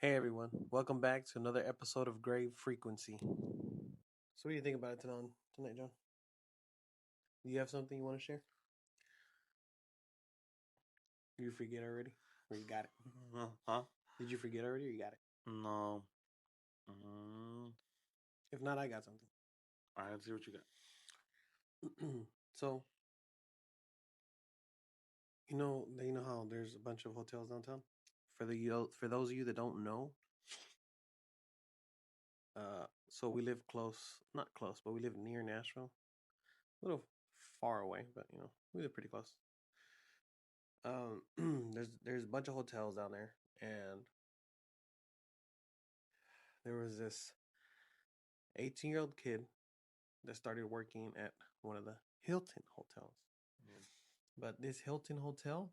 Hey everyone, welcome back to another episode of Grave Frequency. So, what do you think about it tonight, John? Do you have something you want to share? Did you forget already? Or you got it? Huh? Did you forget already or you got it? No. Mm, If not, I got something. all right, let's see what you got. So, you know how there's a bunch of hotels downtown? For those of you that don't know, so we live not close, but we live near Nashville. A little far away, but we live pretty close. There's a bunch of hotels down there, and there was this 18-year-old kid that started working at one of the Hilton hotels. Mm. But this Hilton hotel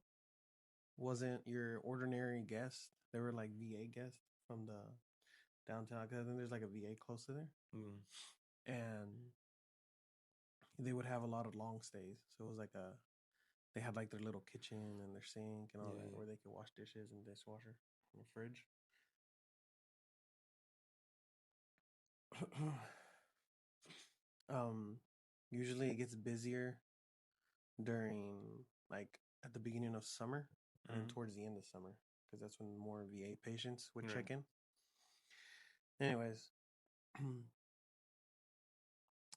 wasn't your ordinary guest. They were like VA guests from the downtown. Because I think there's like a VA close to there. Mm. And they would have a lot of long stays. So it was they had like their little kitchen and their sink and all Yeah, that yeah. where they could wash dishes and dishwasher and a fridge. um, Usually it gets busier during like at the beginning of summer and then Mm. towards the end of summer because that's when more VA patients would Right. check in. Anyways,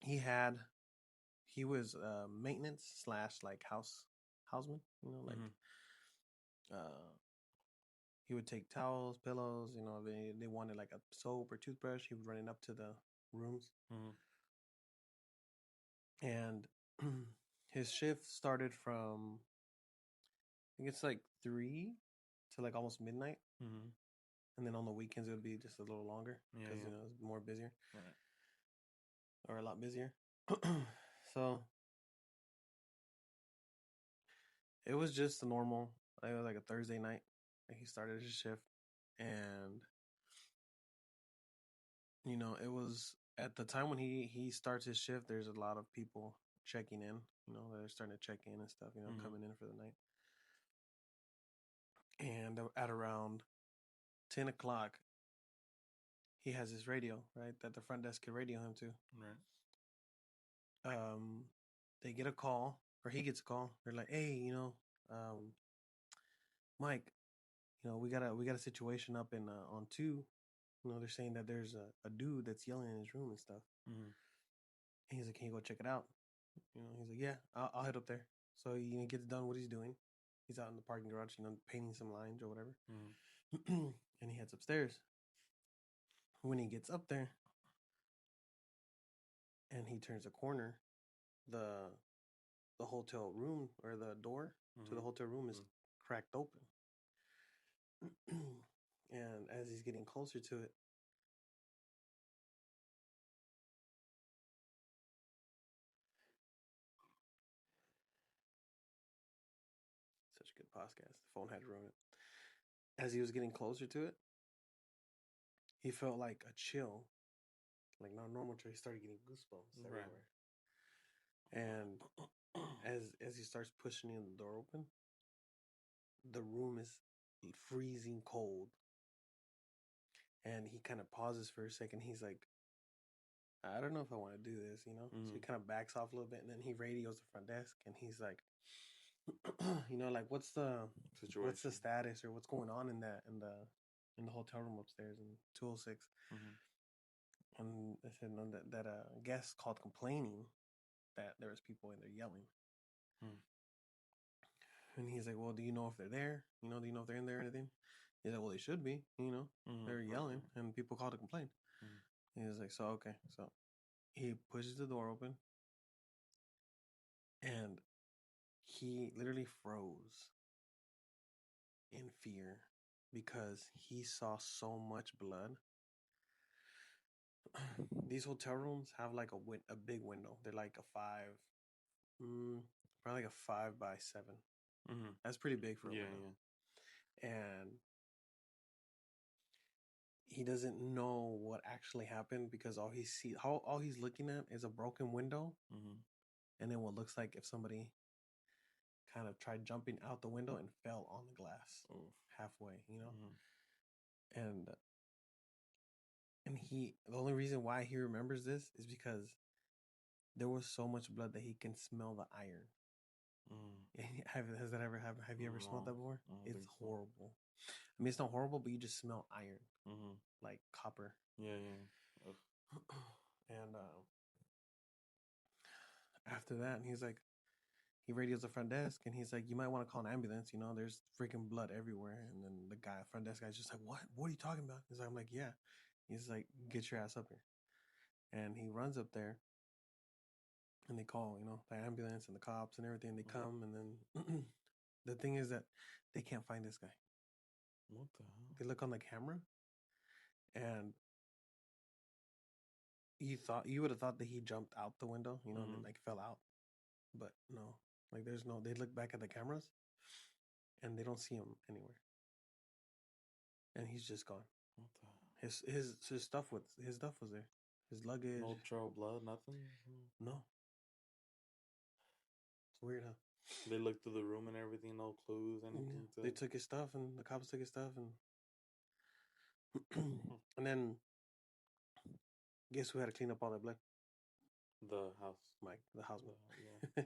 he had he was maintenance slash like houseman. Like Mm-hmm. uh, he would take towels, pillows. They wanted like a soap or toothbrush. He would run it up to the rooms, Mm-hmm. and his shift started from I think it's like 3 to like almost midnight, Mm-hmm. and then on the weekends it would be just a little longer Yeah, because yeah. it's more busier Right. or a lot busier. So it was just a normal. It was like a Thursday night. He started his shift, and it was at the time when he starts his shift. There's a lot of people checking in. They're starting to check in and stuff. Mm-hmm. Coming in for the night. And at around 10 o'clock, he has his radio right that the front desk can radio him to. Right. Um, they get a call, or he gets a call. They're like, "Hey, Mike, we got a situation up in on two. They're saying that there's a dude that's yelling in his room and stuff." Mm-hmm. And he's like, "Can you go check it out?" He's like, "Yeah, I'll head up there." So he gets done what he's doing. He's out in the parking garage, painting some lines or whatever. Mm-hmm. And he heads upstairs. When he gets up there and he turns a corner, the the hotel room or the door to the Mm-hmm. hotel room is cracked open. And as he's getting closer to it, such a good podcast. The phone had to ruin it. As he was getting closer to it, he felt like a chill, like not normal chill. He started getting goosebumps Right. everywhere. And as he starts pushing in the door open, the room is freezing cold. And he kind of pauses for a second. He's like, I don't know if I want to do this. So he Mm-hmm. kind of backs off a little bit, and then he radios the front desk, and he's like, like what's the Situation. status or what's going on in the hotel room upstairs in 206. Mm-hmm. And they said that a guest called complaining that there was people in there yelling. And he's like, well, do you know if they're there? Do you know if they're in there or anything? He's like, well, they should be. Mm-hmm. They're yelling and people called to complain. Mm-hmm. He's like, so okay. So he pushes the door open and he literally froze in fear because he saw so much blood. These hotel rooms have like a big window. They're like mm, probably like a 5 by 7. Mm-hmm. That's pretty big for a Yeah, window. yeah. And he doesn't know what actually happened because all he's looking at is a broken window, Mm-hmm. and then what looks like if somebody kind of tried jumping out the window and fell on the glass Oof. halfway. Mm-hmm. and the only reason why he remembers this is because there was so much blood that he can smell the iron. Has that ever happened? Have you ever smelled that before? It's horrible. I mean, it's not horrible, but you just smell iron, like copper. Yeah. And after that, he's like, he radios the front desk, and he's like, "You might want to call an ambulance. You know, there's freaking blood everywhere." And then the front desk guy's just like, "What? What are you talking about?" He's like, "I'm like, yeah." He's like, "Get your ass up here." And he runs up there, and they call, the ambulance and the cops and everything. They come, and then the thing is that they can't find this guy. What the hell? They look on the camera, and you would have thought that he jumped out the window, and like fell out, but no. Like there's no. They look back at the cameras, and they don't see him anywhere, and he's just gone. What the? His stuff was there, his luggage. No trail blood, nothing. No. It's weird, huh? They looked through the room and everything, no clues, anything. Yeah. They took his stuff, and the cops took his stuff, and and then guess who had to clean up all that blood? The house. Mike, the houseman. Yeah.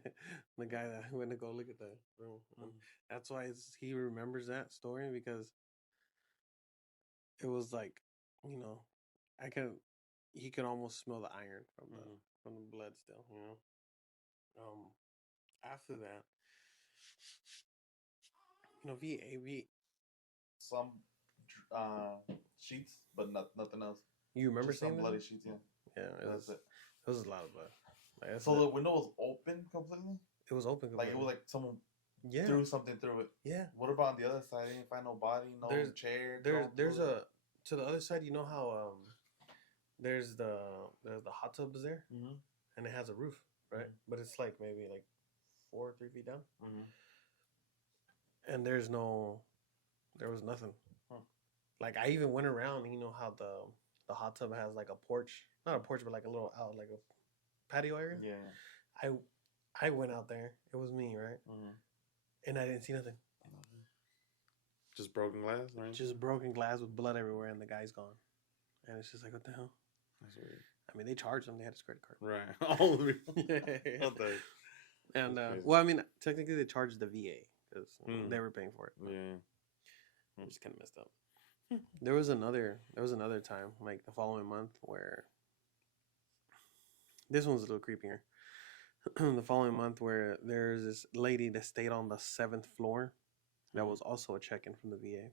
The guy that went to go look at the room. That's why he remembers that story, because it was like, he could almost smell the iron from the blood still, After that, VA. Some sheets, but nothing else. You remember just some bloody that? sheets? Yeah. Yeah, it was a lot of blood. Like, so the window was open completely. It was open completely. Like it was like someone threw something through it. Yeah. What about on the other side? I didn't find no body, no chair. There's to the other side. You know how there's the hot tubs there, and it has a roof, right? But it's like maybe like 4 or 3 feet down, and there was nothing. Like I even went around. You know how the hot tub has like a porch, not a porch, but like a little out, like a patio area. Yeah. I went out there. It was me, right? And I didn't see nothing. Just broken glass, right? Just broken glass with blood everywhere, and the guy's gone. And it's just like, what the hell? That's weird. I mean, they charged him. They had his credit card. Right. Oh, yeah. And well, I mean, technically they charged the VA because they were paying for it. Yeah. Just kind of messed up. There was another time, like the following month, where this one's a little creepier. The following month, where there's this lady that stayed on the 7th floor, that was also a check-in from the VA.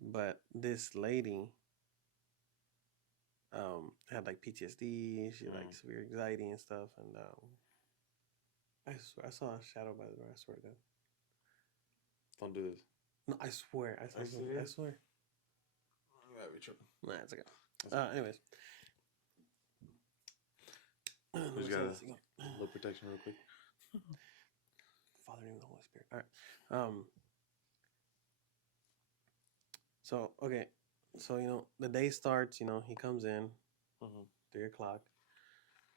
But this lady had like PTSD. She had like severe anxiety and stuff. And I saw a shadow by the door. I swear to God. Don't do this. No, I swear. I swear. You gotta be tripping. Nah, it's okay. Anyways. We just got a little protection real quick. Father, name, the Holy Spirit. All right. So okay, so the day starts. He comes in, 3:00,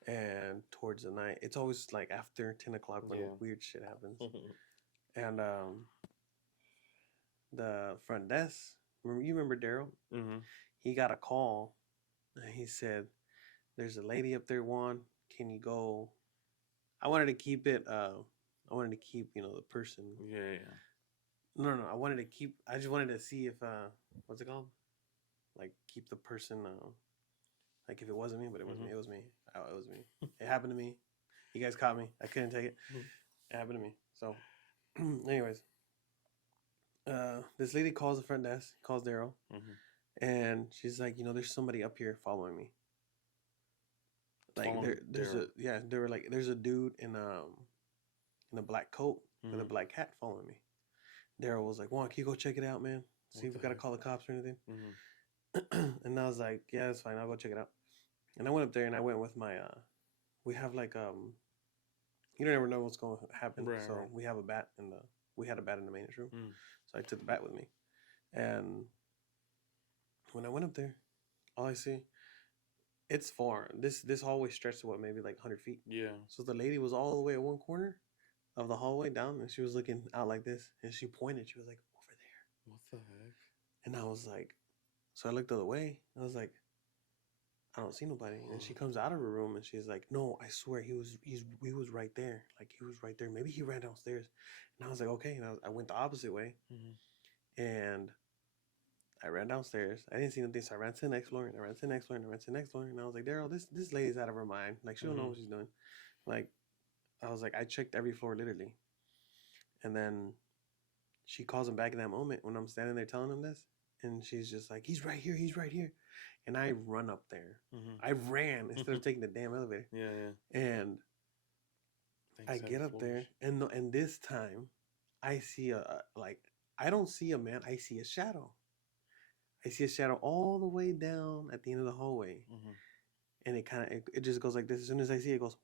and towards the night, it's always like after 10:00 when weird shit happens. And the front desk. Remember Daryl? He got a call, and he said, "There's a lady up there. Juan, can you go?" I wanted to keep it. I wanted to keep the person. Yeah. No. I just wanted to see if what's it called? Like keep the person. Like if it wasn't me, but it wasn't me. It was me. It was me. It happened to me. You guys caught me. I couldn't take it. It happened to me. So, anyways, this lady calls the front desk. Calls Daryl, and she's like, there's somebody up here following me. Like there's a dude in a black coat with a black hat following me. Daryl was like, "Juan, can you go check it out, man? See if we gotta call the cops or anything." And I was like, "Yeah, that's fine. I'll go check it out." And I went up there, and I went with my we have like you don't ever know what's going to happen, so we have a bat we had a bat in the maintenance room, so I took the bat with me. And when I went up there, all I see, it's far. This hallway stretched to maybe like 100 feet. Yeah. So the lady was all the way at one corner of the hallway down, and she was looking out like this, and she pointed. She was like, "Over there." What the heck? And I was like, So I looked the other way. I was like, I don't see nobody. And she comes out of her room and she's like, no, I swear he was right there. Like he was right there. Maybe he ran downstairs. And I was like, okay. And I went the opposite way. And I ran downstairs. I didn't see nothing, so I ran to the next floor, and I ran to the next floor, and I ran to the next floor, and I was like, Daryl, this lady's out of her mind. Like, she don't know what she's doing. Like, I was like, I checked every floor, literally. And then she calls him back in that moment when I'm standing there telling him this, and she's just like, he's right here, he's right here. And I run up there. I ran instead of taking the damn elevator. Yeah. And I get up there, and this time, I see I don't see a man, I see a shadow. I see a shadow all the way down at the end of the hallway, and it just goes like this. As soon as I see it, goes,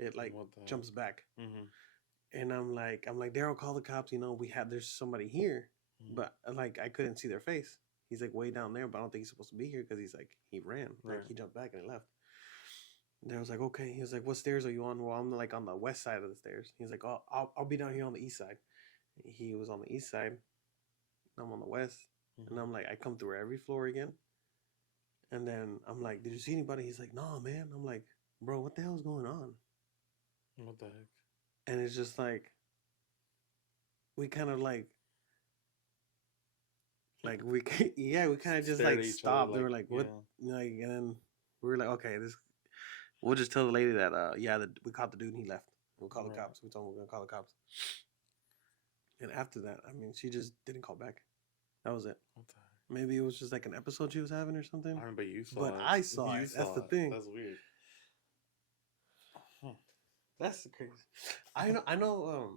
it like jumps back, and I'm like, Daryl, call the cops. You know, there's somebody here, but like I couldn't see their face. He's like way down there, but I don't think he's supposed to be here because he's like he ran, like he jumped back and he left. And Daryl's like, okay. He was like, what stairs are you on? Well, I'm like on the west side of the stairs. He's like, oh, I'll be down here on the east side. He was on the east side. I'm on the west. And I'm like, I come through every floor again. And then I'm like, did you see anybody? He's like, no, man. I'm like, bro, what the hell's going on? What the heck? And it's just like, we kind of we kind of just like stopped. They were like, what? Yeah. Like, and then we were like, okay, we'll just tell the lady that, we caught the dude and he left. We'll call the cops. We told him we're going to call the cops. And after that, I mean, she just didn't call back. That was it. Maybe it was just like an episode she was having or something. I remember you saw but it. I saw it. That's the thing. That's weird. That's crazy. I know.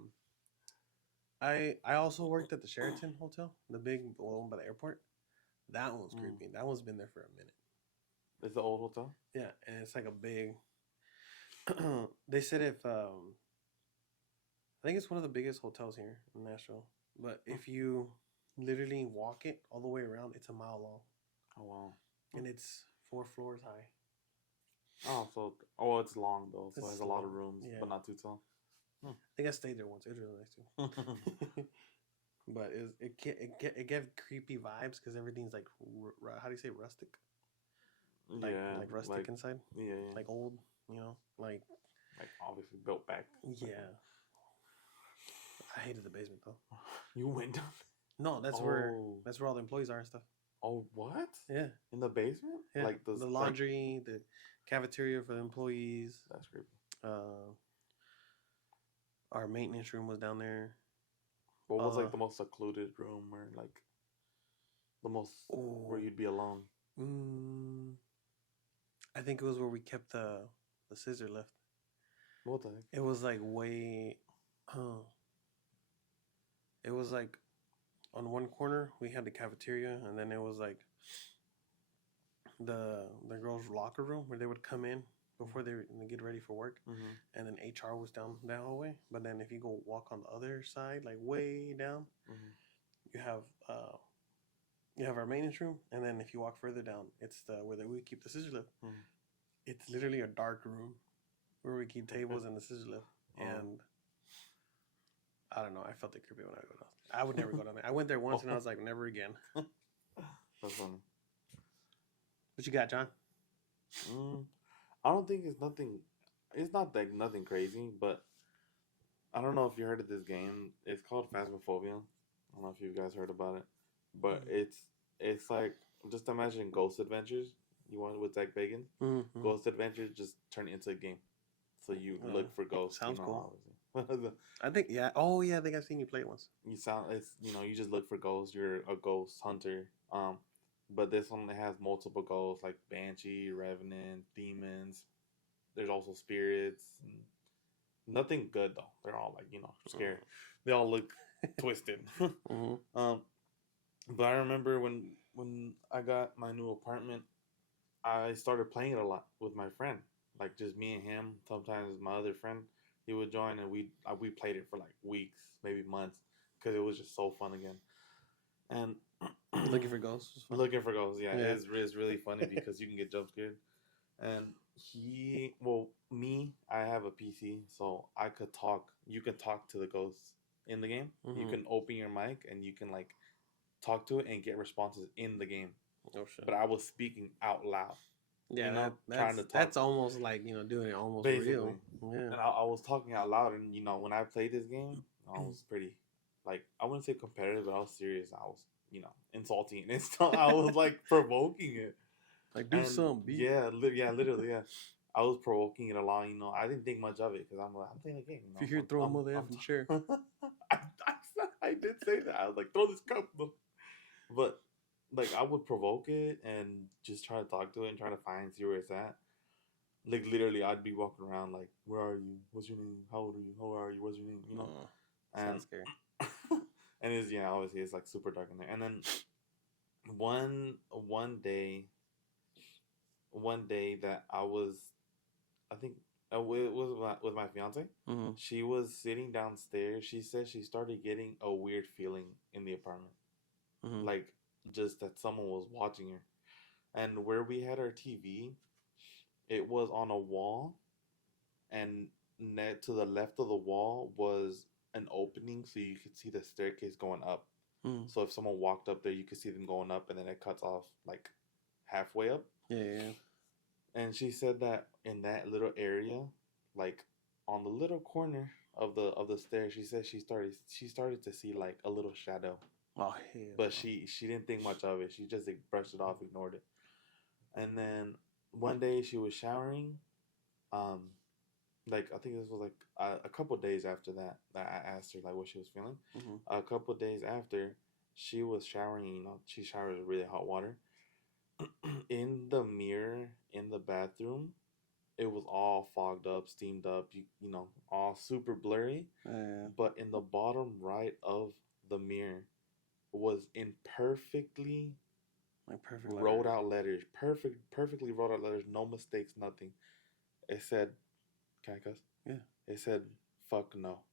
I also worked at the Sheraton Hotel, the big one by the airport. That one's creepy. That one's been there for a minute. It's the old hotel? Yeah, and it's like a big. They said I think it's one of the biggest hotels here in Nashville. But if you literally walk it all the way around, it's a mile long. Oh, wow. And it's 4 floors high. Oh, it's long though, so it has a lot of rooms, but not too tall. I think I stayed there once. It was really nice too. But it gave creepy vibes because everything's like, how do you say rustic? Like rustic inside. Yeah. Like old, like obviously built back. Yeah. I hated the basement though. You went down? No, that's where all the employees are and stuff. Oh, what? Yeah. In the basement? Yeah. Like the laundry, the cafeteria for the employees. That's creepy. Our maintenance room was down there. What was like the most secluded room or like the most where you'd be alone? I think it was where we kept the scissor lift. What the heck? It was like way it was like on one corner we had the cafeteria, and then it was like the girls' locker room where they would come in before they get ready for work, and then HR was down that hallway. But then if you go walk on the other side, like way down, you have our maintenance room, and then if you walk further down, it's where we keep the scissor lift. It's literally a dark room where we keep tables and the scissor lift, and I don't know. I felt it creepy when I go down. I would never go down there. I went there once and I was like, never again. That's funny. What you got, John? I don't think it's nothing. It's not like nothing crazy, but I don't know if you heard of this game. It's called Phasmophobia. I don't know if you guys heard about it, but it's like, just imagine Ghost Adventures. You want with Zach Bagans? Ghost Adventures just turn into a game, so you look for ghosts. Sounds cool. I think I think I've seen you play it once. You just look for ghosts. You're a ghost hunter. But this one has multiple ghosts like Banshee, Revenant, demons. There's also spirits. Nothing good though. They're all like scary. They all look twisted. But I remember when I got my new apartment, I started playing it a lot with my friend. Like just me and him. Sometimes my other friend, he would join, and we played it for like weeks, maybe months, because it was just so fun again. And looking for ghosts. Looking for ghosts, yeah. It's really funny because you can get jump scared. And I have a PC, so I could talk. You can talk to the ghosts in the game. You can open your mic and you can like talk to it and get responses in the game. Oh shit! But I was speaking out loud. Yeah, you know, trying to talk. That's almost like doing it almost basically real. Yeah, and I was talking out loud, and when I played this game, I was pretty like I wouldn't say competitive, but I was serious. I was insulting and stuff. I was like provoking it. like do some beat. Yeah, literally, yeah. I was provoking it along. I didn't think much of it because I'm playing a game. If you hear throw a mother effing chair, I did say that. I was like, throw this cup, but like I would provoke it and just try to talk to it and try to see where it's at. Like literally, I'd be walking around like, "Where are you? What's your name? How old are you? How are you? What's your name?" sounds scary. And it's obviously it's like super dark in there. And then one day that I think it was with my fiance. Mm-hmm. She was sitting downstairs. She said she started getting a weird feeling in the apartment, like just that someone was watching her. And where we had our TV, it was on a wall, and to the left of the wall was an opening, so you could see the staircase going up. So if someone walked up there, you could see them going up, and then it cuts off like halfway up. Yeah. And she said that in that little area, like on the little corner of the stairs, she said she started to see like a little shadow. Oh hell. But she didn't think much of it. She just like brushed it off, ignored it. And then one day she was showering, like I think this was like a couple days after that I asked her like what she was feeling. A couple days after, she was showering. She showers with really hot water. In the mirror in the bathroom, it was all fogged up, steamed up, all super blurry. But in the bottom right of the mirror was in perfectly wrote out letters, perfectly wrote out letters, no mistakes, nothing. It said, "Can I cuss?" Yeah. It said, "Fuck no."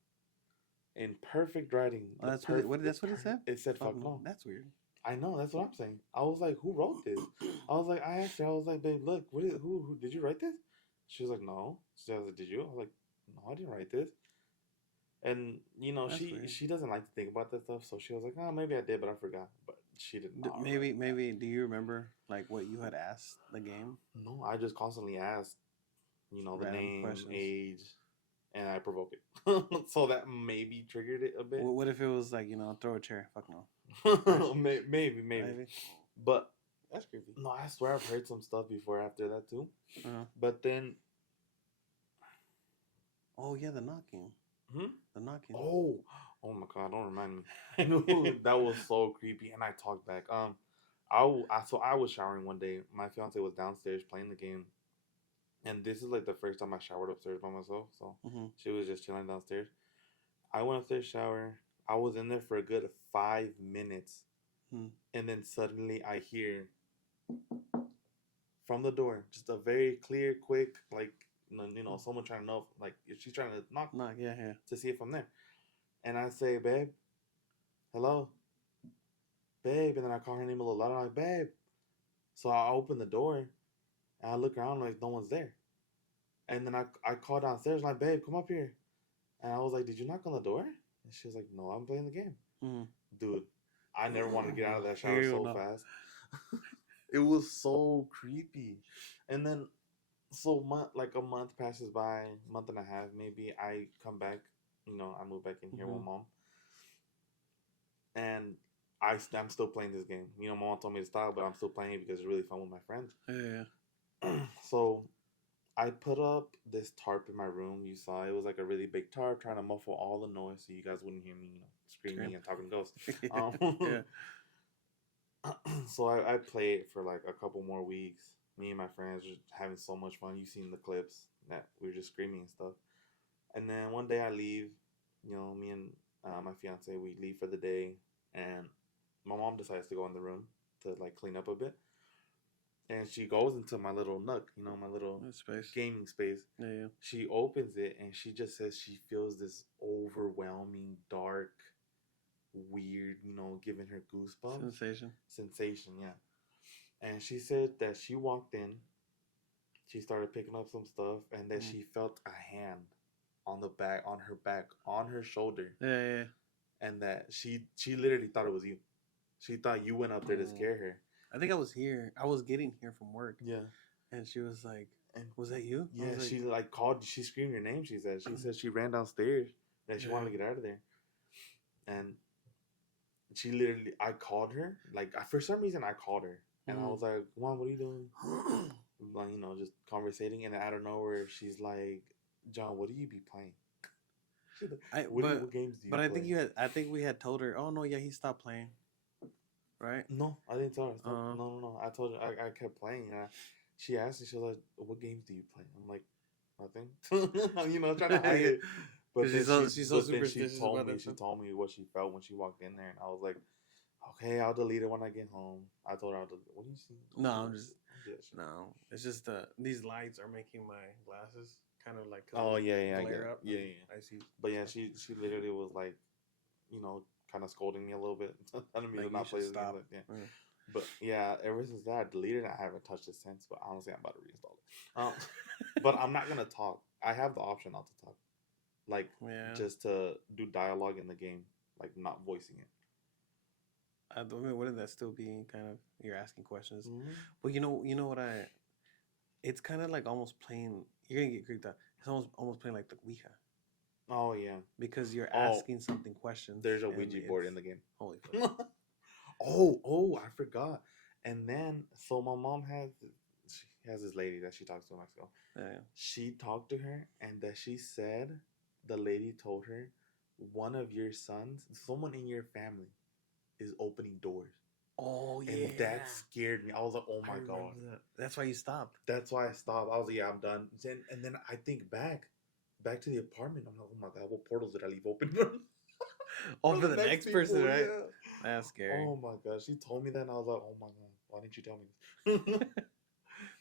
In perfect writing. That's what it said. It said, "Fuck no." That's weird. I know, that's what I'm saying. I was like, "Who wrote this?" I was like, I asked her. I was like, "Babe, look, who did you write this?" She was like, "No." She was like, "Did you?" I was like, "No, I didn't write this." And she doesn't like to think about that stuff, so she was like, "Oh, maybe I did, but I forgot." But she did not. Maybe. Do you remember like what you had asked the game? No, I just constantly asked, the name, questions. Age, and I provoke it. So that maybe triggered it a bit. What if it was like throw a chair? Fuck no. maybe. But that's creepy. No, I swear I've heard some stuff before after that too. But then, oh yeah, the knocking. The knocking. Oh my god! Don't remind me. That was so creepy, and I talked back. I was showering one day. My fiance was downstairs playing the game, and this is like the first time I showered upstairs by myself. So she was just chilling downstairs. I went upstairs shower. I was in there for a good 5 minutes, and then suddenly I hear from the door just a very clear, quick, like someone trying to know if she's trying to knock, yeah, to see if I'm there. And I say, "Babe, hello, babe," and then I call her name a little louder. I'm like, "Babe." So I open the door and I look around like no one's there. And then I call downstairs like, "Babe, come up here." And I was like, "Did you knock on the door?" And she was like, "No, I'm playing the game." Dude, I never wanted to get out of that shower so fast. It was so creepy. And then so a month passes by, month and a half maybe. I come back, I move back in here with Mom, and I'm still playing this game. My mom told me to stop, but I'm still playing it because it's really fun with my friends. Yeah. So I put up this tarp in my room. You saw it was like a really big tarp, trying to muffle all the noise so you guys wouldn't hear me, screaming and talking to ghosts. Yeah. So I played it for like a couple more weeks. Me and my friends were having so much fun. You've seen the clips that we were just screaming and stuff. And then one day I leave, me and my fiance, we leave for the day, and my mom decides to go in the room to like clean up a bit. And she goes into my little nook, my little space, gaming space. Yeah. She opens it and she just says she feels this overwhelming, dark, weird, giving her goosebumps. Sensation, yeah. And she said that she walked in, she started picking up some stuff, and that she felt a hand on her back, on her shoulder. Yeah. And that she literally thought it was you. She thought you went up there to scare her. I think I was here. I was getting here from work. Yeah. And she was like, And was that you? Yeah, like, she like called. She screamed your name. She said she ran downstairs and she wanted to get out of there. And she literally, I called her. Like for some reason, I called her, and I was like, "Mom, what are you doing?" Like, just conversating. And out of nowhere, she's like, "John, what do you be playing?" What games do you? But play? I think we had told her. Oh no, yeah, he stopped playing. Right? No, I didn't tell her. No. I told her I kept playing. She asked me, she was like, "What games do you play?" I'm like, "Nothing." Trying to hide it. But then she's so superstitious. She told me what she felt when she walked in there, and I was like, "Okay, I'll delete it when I get home." I told her I'll delete it. What do you see? No, I'm just no. It's just these lights are making my glasses kind of like I glare up. Yeah. I see. But yeah, she literally was like, kind of scolding me a little bit, telling me to not play this game. Like, yeah. But yeah, ever since that I deleted it, I haven't touched it since. But honestly, I'm about to reinstall it. But I'm not gonna talk. I have the option not to talk, like just to do dialogue in the game, like not voicing it. I mean, wouldn't that still be kind of you're asking questions? But you know what it's kind of like almost playing. You're gonna get creeped out. It's almost playing like the Ouija. Oh yeah, because you're asking something questions. There's a Ouija board in the game. Holy fuck. I forgot. And then so my mom she has this lady that she talks to in Mexico. Yeah. She talked to her, and that she said the lady told her one of your sons, someone in your family, is opening doors. Oh yeah, and that scared me. I was like, "Oh my god!" That's why you stopped. That's why I stopped. I was like, "Yeah, I'm done." And then I think back to the apartment. I'm like, "Oh my god, what portals did I leave open?" For the next person, right? Yeah. That's scary. Oh my god, she told me that, and I was like, "Oh my god, why didn't you tell me this?"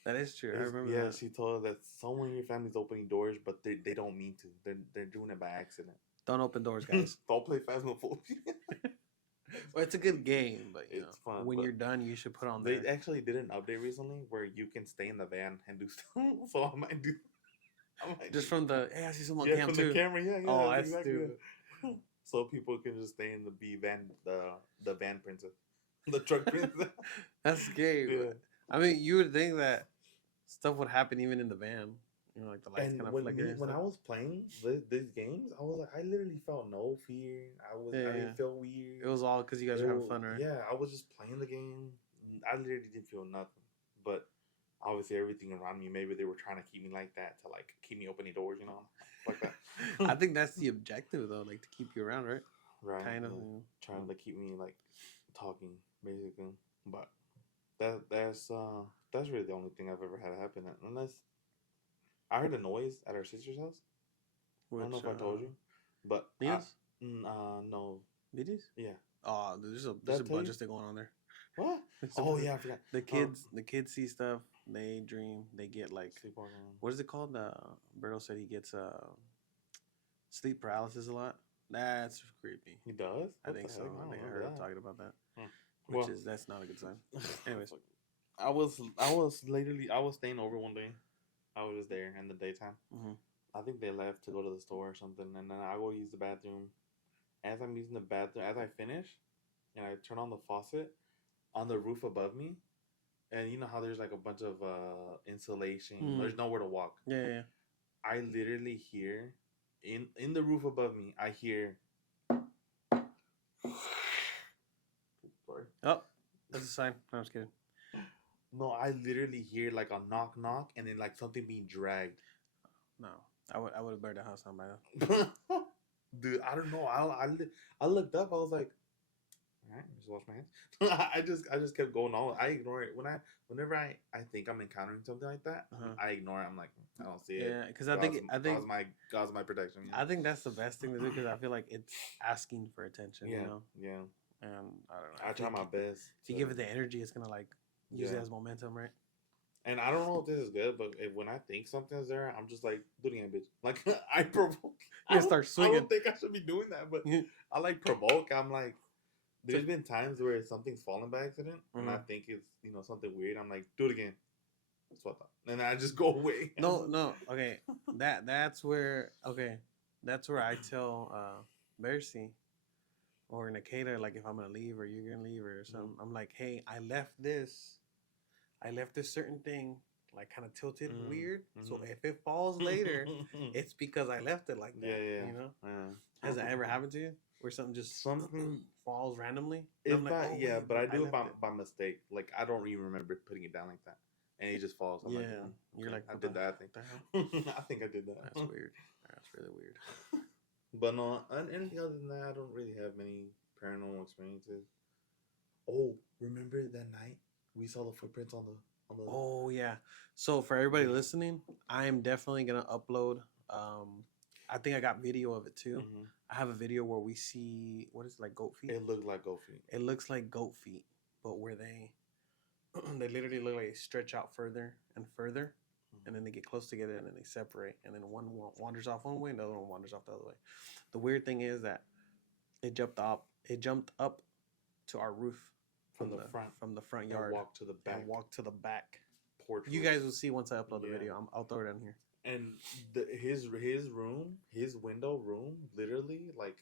That is true. I remember. Yeah, she told her that someone in your family's opening doors, but they don't mean to. They're doing it by accident. Don't open doors, guys. Don't play Phasmophobia. Well, it's a good game, but it's fun. When you're done, you should put on. They actually did an update recently where you can stay in the van and do stuff. So I might do. Just from the I see someone from the camera. Yeah. Oh, that's exactly stupid. So people can just stay in the the van princess, the truck princess. That's scary. Yeah. I mean, you would think that stuff would happen even in the van. Like the lights kind of flicker. When I was playing these games, I was like, I literally felt no fear. I didn't feel weird. It was all because you guys were having fun, right? Yeah, I was just playing the game. I literally didn't feel nothing. But obviously, everything around me, maybe they were trying to keep me like that to like keep me opening doors, like that. I think that's the objective, though, like to keep you around, right? Right. Kind of trying to keep me like talking, basically. But that's really the only thing I've ever had happen. Unless I heard a noise at our sister's house. I don't know if I told you, but no. Videos? Yeah. Oh, there's a bunch of stuff going on there. What? Oh yeah, I forgot. The kids see stuff. They dream. They get like what is it called? Berto said he gets sleep paralysis a lot. That's creepy. He does? I think so. I think I heard him talking about that. That's not a good sign. Anyways, I was staying over one day. I was just there in the daytime. Mm-hmm. I think they left to go to the store or something, and then I go use the bathroom. As I'm using the bathroom, as I finish, and I turn on the faucet on the roof above me, and you know how there's like a bunch of insulation. Mm. There's nowhere to walk. Yeah. I literally hear in the roof above me. I hear. Sorry. Oh, that's a sign. No, I'm just kidding. No, I literally hear like a knock and then like something being dragged. No, I would have burned the house down by now. Dude, I don't know. I looked up. I was like, all right, just wash my hands. I just kept going on. I ignore it whenever I think I'm encountering something like that. I ignore it. I'm like, I don't see it. Yeah, because I think God's my protection. You know? I think that's the best thing to do because I feel like it's asking for attention. Yeah, you know? Yeah. And I don't know. I try my best. If you give it the energy, it's gonna like use it as momentum, right? And I don't know if this is good, but when I think something's there, I'm just like, do it again, bitch. Like, I provoke. You start swinging. I don't think I should be doing that, but I like provoke. I'm like, there's been times where something's fallen by accident, and I think it's, something weird. I'm like, do it again. That's what I thought. And I just go away. No. Okay. That's where I tell Bercy, or in a cater, like if I'm gonna leave or you're gonna leave or something, I'm like, hey, I left this certain thing like kind of tilted weird. So if it falls later, it's because I left it like that. Yeah. You know? Yeah. Has that ever happened to you? Where something falls randomly? It's I'm not, like, oh, yeah, wait, but I do it left by mistake. Like I don't even remember putting it down like that, and it just falls. I'm like, you're like, I did that. I think. I think I did that. That's weird. That's really weird. But no, anything other than that, I don't really have many paranormal experiences. Oh, remember that night we saw the footprints on the. Oh yeah. So for everybody listening, I am definitely gonna upload. I think I got video of it too. Mm-hmm. I have a video where we see what is it, like goat feet. It looked like goat feet. It looks like goat feet, but where they they literally look like they stretch out further and further, and then they get close together and then they separate, and then one wanders off one way and the other one wanders off the other way. The weird thing is that it jumped up. It jumped up to our roof from the front yard. And walked to the back porch. You guys will see once I upload the video. I'll throw it in here. And his room, his window room, literally like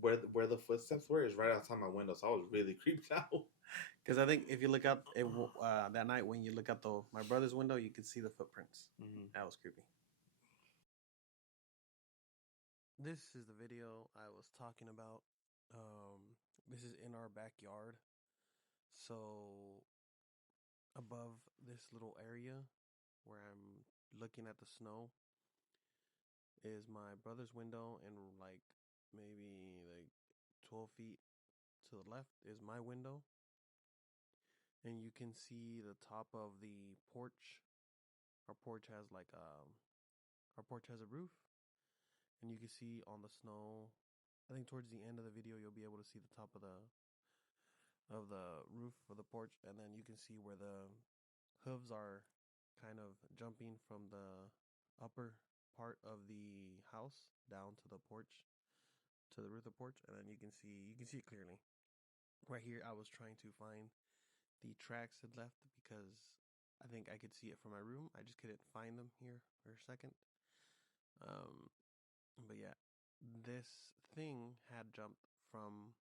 where the footsteps were is right outside my window. So I was really creeped out. Because I think if you look out that night when you look out my brother's window, you could see the footprints. That was creepy. This is the video I was talking about. This is in our backyard. So above this little area where I'm looking at the snow is my brother's window, and like maybe like 12 feet to the left is my window. And you can see the top of the porch. Our porch has a roof, and you can see on the snow. I think towards the end of the video, you'll be able to see the top of the roof of the porch, and then you can see where the hooves are kind of jumping from the upper part of the house down to the porch, to the roof of the porch, and then you can see it clearly. Right here, I was trying to find the tracks it left because I think I could see it from my room. I just couldn't find them here for a second. But yeah, this thing had jumped from.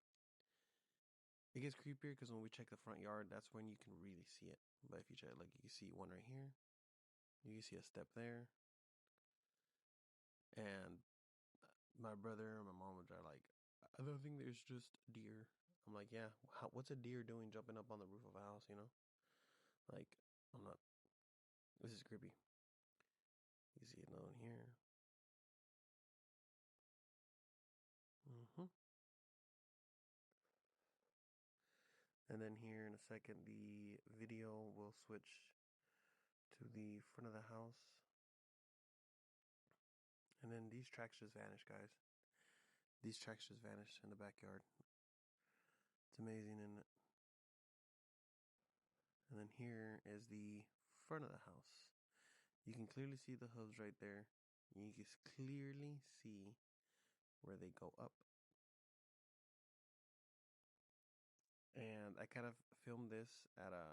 It gets creepier because when we check the front yard, that's when you can really see it. But if you check, like, you can see one right here, you can see a step there, and my brother and my mom are like, I don't think there's just deer. I'm like, yeah, what's a deer doing jumping up on the roof of a house, you know? Like, I'm not, this is creepy. You see it down here. And then here in a second, the video will switch to the front of the house. And then these tracks just vanish, guys. These tracks just vanish in the backyard. It's amazing, isn't it? And then here is the front of the house. You can clearly see the hooves right there. You can clearly see where they go up. And I kind of filmed this at a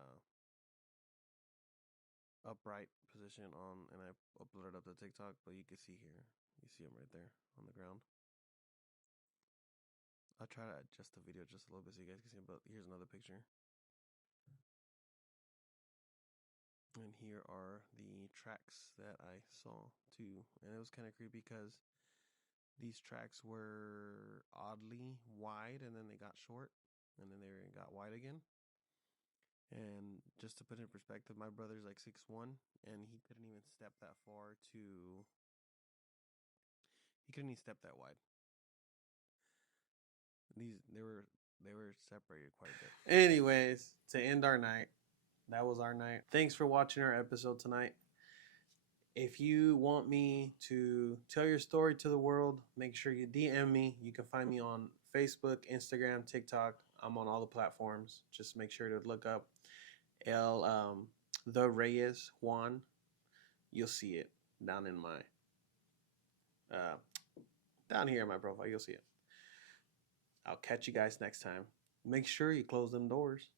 upright position and I uploaded it up to TikTok, but you can see here. You see them right there on the ground. I'll try to adjust the video just a little bit so you guys can see it, but here's another picture. And here are the tracks that I saw too. And it was kind of creepy because these tracks were oddly wide and then they got short and then they got wide again. And just to put it in perspective, my brother's like 6'1", and he couldn't even step that far he couldn't even step that wide. They were separated quite a bit. Anyways, to end our night, that was our night. Thanks for watching our episode tonight. If you want me to tell your story to the world, make sure you DM me. You can find me on Facebook, Instagram, TikTok. I'm on all the platforms. Just make sure to look up the Reyes Juan. You'll see it down in my down here in my profile. You'll see it. I'll catch you guys next time. Make sure you close them doors.